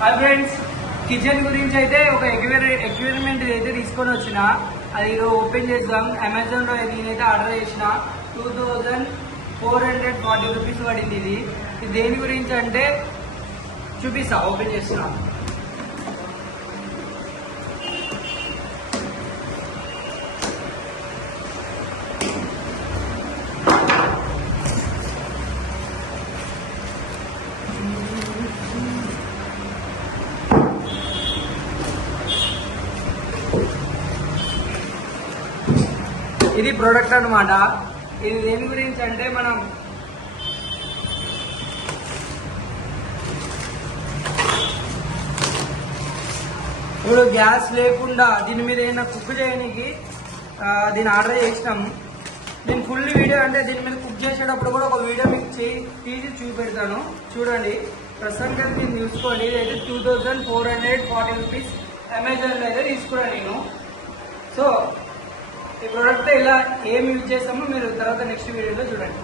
Hi friends, kitchen గురించి అయితే ఒక ఎక్విప్మెంట్ అయితే తీసుకొని వచ్చిన అది ఓపెన్ చేద్దాం. అమెజాన్లో నేనైతే ఆర్డర్ చేసిన 2440 రూపీస్ పడింది. ఇది దేని గురించి అంటే చూపిస్తా. ఓపెన్ చేస్తున్నా. ఇది ప్రోడక్ట్ అన్నమాట. ఇది దేని గురించి అంటే మనం ఇప్పుడు గ్యాస్ లేకుండా దీని మీద ఏమైనా కుక్ చేయడానికి దీన్ని ఆర్డర్ చేసినాం. నేను ఫుల్ వీడియో అంటే దీని మీద కుక్ చేసేటప్పుడు కూడా ఒక వీడియో మీకు తీసి చూపెడతాను, చూడండి. ప్రస్తుతానికి దీన్ని చూసుకోండి. ఇదైతే 2440 రూపీస్ అమెజాన్లో అయితే తీసుకున్నాను నేను. సో ఈ ప్రోడక్ట్ ఇలా ఏం యూజ్ చేస్తామో మీరు తర్వాత నెక్స్ట్ వీడియోలో చూడండి.